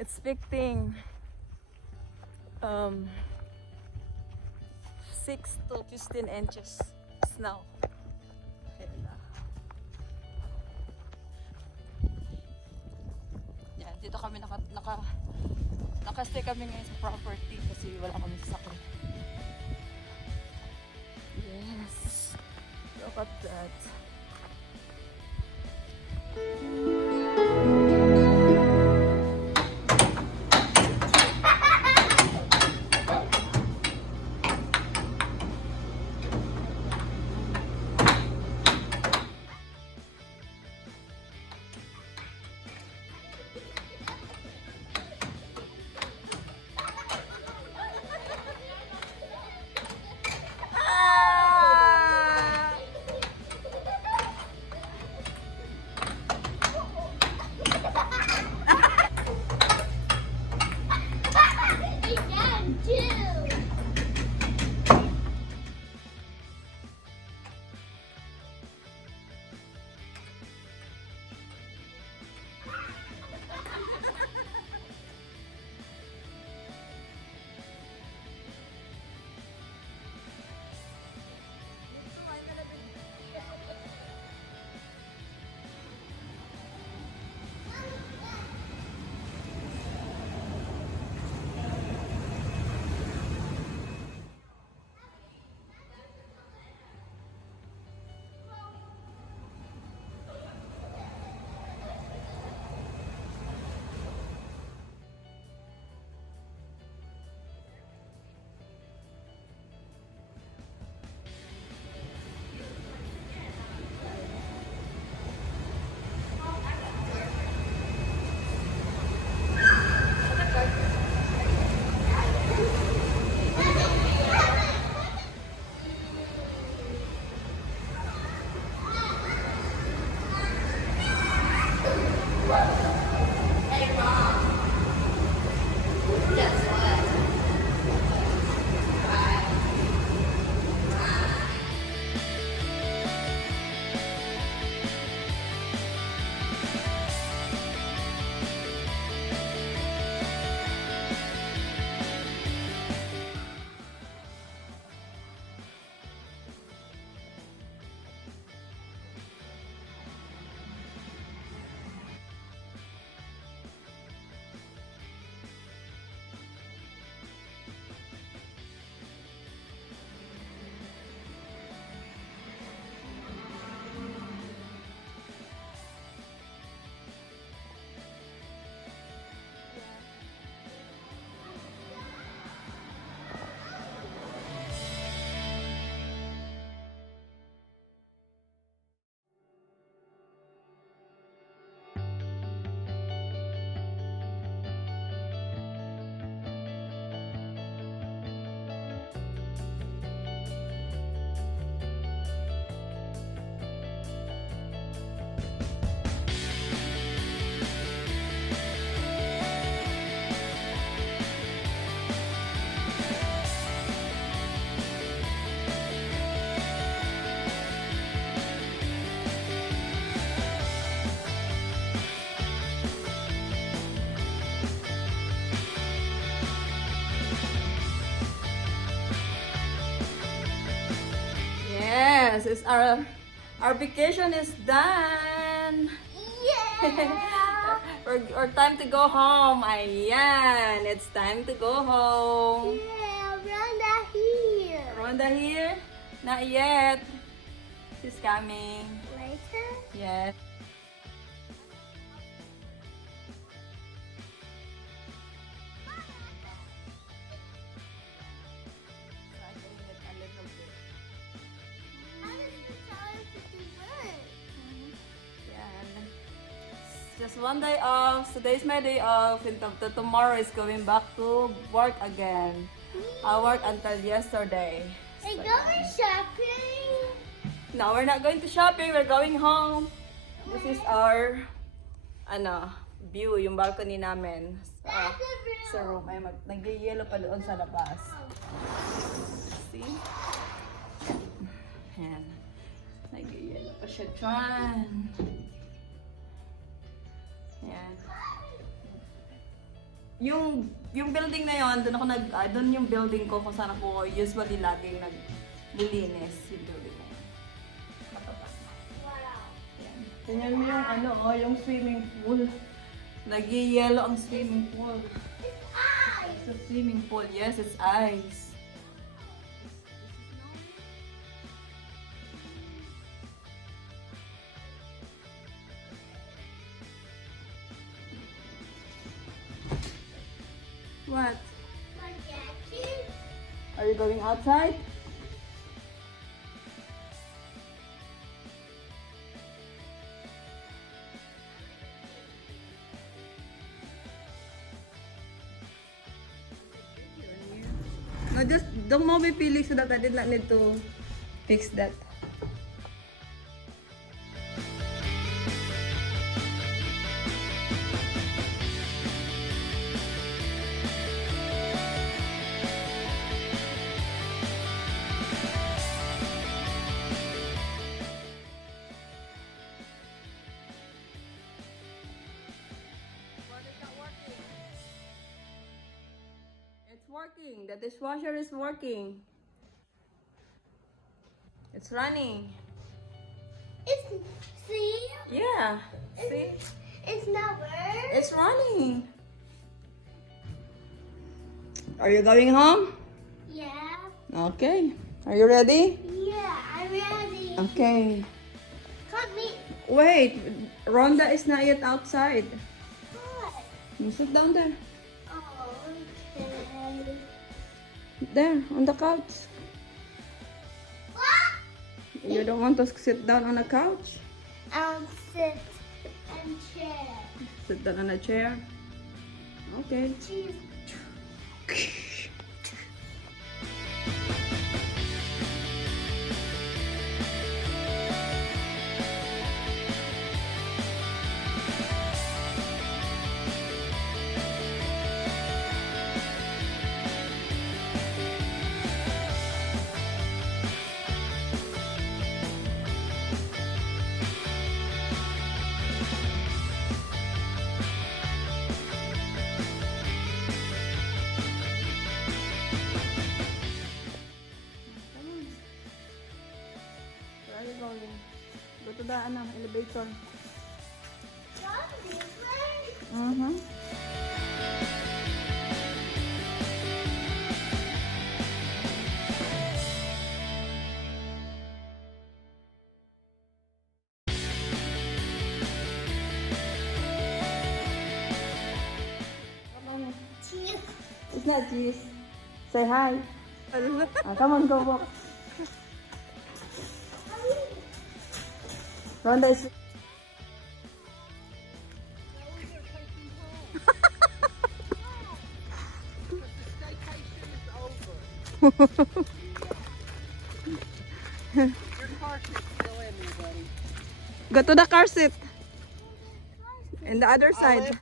expecting 6 to 15 inches snow. Ayan na. Yan, dito kami nakastay kami ngayon sa property kasi wala kami sasakyan. Yes. Look at that. Yes, it's our vacation is done. Yeah. Or time to go home. Ayan, it's time to go home. Yeah, Rhonda here. Rhonda here? Not yet. She's coming. Later? Yes. How does the color work? Yan. Just one day off. Today's my day off. And tomorrow is going back to work again. I worked until yesterday. We're So, going shopping. no, we're not going to shopping. We're going home. This is our view, yung balcony namin. Sa room. Ay, nag-yellow pa doon sa labas. See? Ayan. Nag-yellow pa siya dyan. Ayan. yung building na yon, doon ako doon yung building ko kung saan ako usually laging naglilinis yung building na yun. Matapat. Wow. Yan. Tingnan mo yung yung swimming pool. Nag-yellow ang swimming pool. It's ice. It's a swimming pool. Yes, it's ice. What? Spaghetti. Are you going outside? No, just don't move me, Felix, so that I did not need to fix that. What is not working? It's working. The dishwasher is working. It's running. It's see. Yeah. See? It's not working. It's running. Are you going home? Yeah. Okay. Are you ready? Yeah. I'm ready. Okay. Cut me. Wait. Rhonda is not yet outside. What? You sit down there. Oh, okay. There, on the couch. What? You don't want to sit down on a couch? Sit and chair. Sit down on a chair. Okay. Cheese. Where are you going? Go to the elevator. Got this way. Mm-hmm. Cheese. It's not cheese. Say hi. Come on, go walk. Rhonda is... Go to the car seat. And the other side.